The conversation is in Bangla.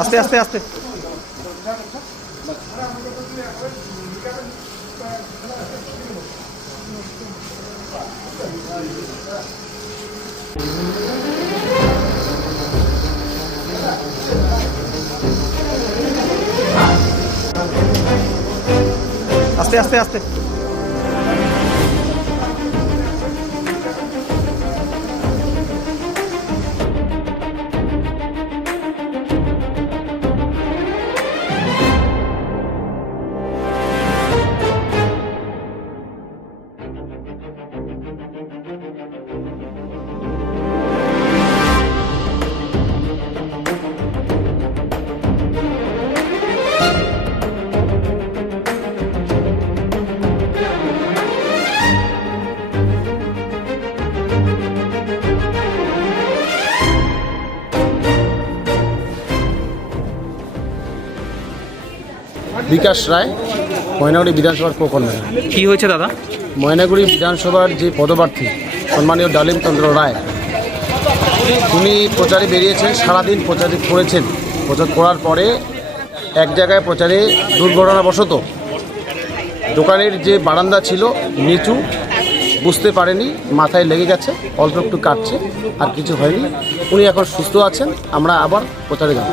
আস্তে আস্তে আস্তে। আস্তে আস্তে আস্তে। বিকাশ রায়, ময়নাগুড়ি বিধানসভার কো-কনভেনর। কি হয়েছে দাদা? ময়নাগুড়ি বিধানসভার যে পদপ্রার্থী সম্মানীয় ডালিম চন্দ্র রায়, তিনি প্রচারে বেরিয়েছেন, সারাদিন প্রচার করেছেন। প্রচার করার পরে এক জায়গায় প্রচারে দুর্ঘটনাবশত দোকানের যে বারান্দা ছিল নিচু, বুঝতে পারেনি, মাথায় লেগে গেছে, অল্প একটু কাটছে, আর কিছু হয়নি। উনি এখন সুস্থ আছেন। আমরা আবার প্রচারে যাব।